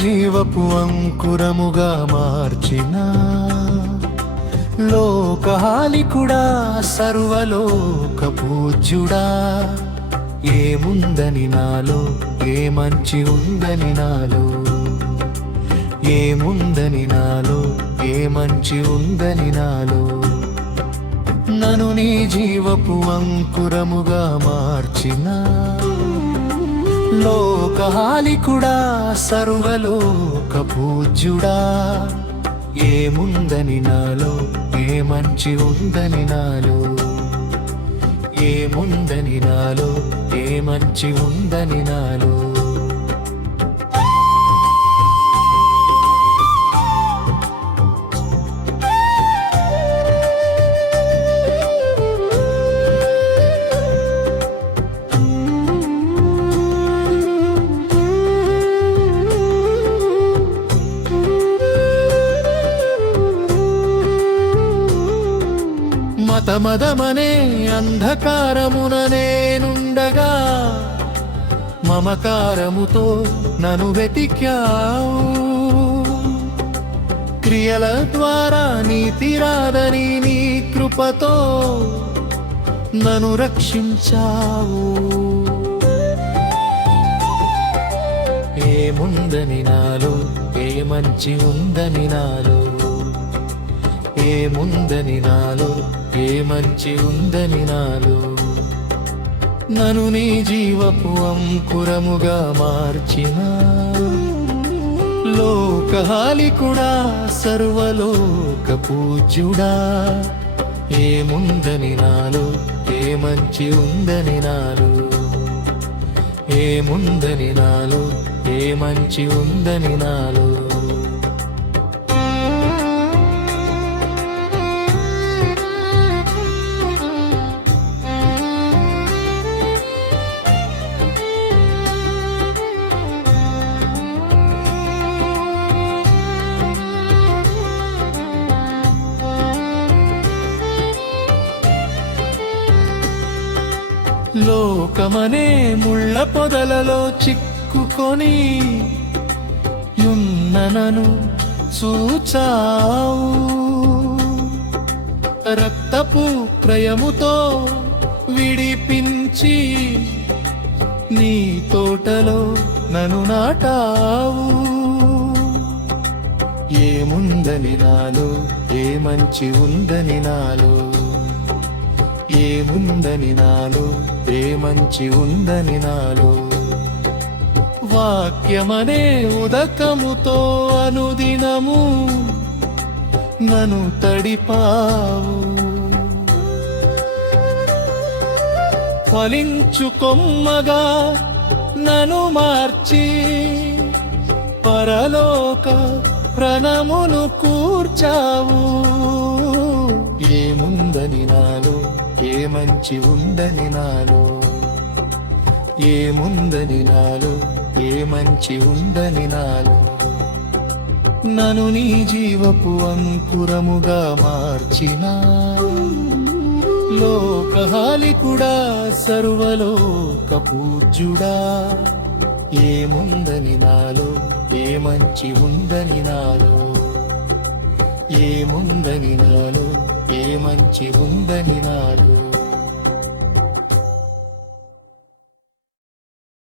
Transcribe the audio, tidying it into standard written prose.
జీవపు అంకురముగా మార్చిన లోకహాలికుడా సర్వలోక పూజ్యుడా, ఏముందని నాలో, ఏ మంచి ఉందని నాలో, ఏముందని నాలో, ఏ మంచి ఉందని నాలో. నను నీ జీవపు అంకురముగా మార్చిన లోకహాలికుడా సర్వలోక పూజ్యుడా, ఏముందని నాలో, ఏ మంచి ఉందని నాలో, ఏముందని నాలో, ఏ మంచి ఉందని నాలో. మతమదమనే అంధకారమున నేనుండగా మమకారముతో నను వెతికావు, క్రియల ద్వారా నీతిరాదని నీ కృపతో నను రక్షించావు. ఏముందని నాలో, ఏ మంచి ఉందని నాలో, ఏముందని నాలో, ఏ మంచి ఉందని నాలో. నను నీ జీవపు అంకురముగా మార్చిన లోకహాలికుడా సర్వలోక పూజ్యుడా, ఏముందని నాలో, ఏ మంచి ఉందని నాలో, ఏముందని నాలో, ఏ మంచి ఉందని నాలో. లోకమనే ముళ్ళ పొదలలో చిక్కుకొని యున్ననను చూచావు, రక్తపు క్రయముతో విడిపించి నీ తోటలో నను నాటావు. ఏముందని నాలో, ఏ మంచి ఉందని నాలో, ఏముందని నాలో, ఏ మంచి ఉందని నాలో. వాక్యమనే ఉదకముతో అనుదినము నను తడిపావు, ఫలించు కొమ్మగా నను మార్చి పరలోక ప్రణమును కూర్చావు. ఏముందని నాలో, ఏ మంచి ఉందని నాలో, ఏముందని నాలో, ఏ మంచి ఉందని నాలో. నను నీ జీవపు అంకురముగా మార్చిన లోకహాలికుడా సర్వలోక పూజ్యుడా, ఏముందని నాలో, ఏ మంచి ఉందని నాలో, ఏముందని నాలో, ఏ మంచి ఉందని నాలో.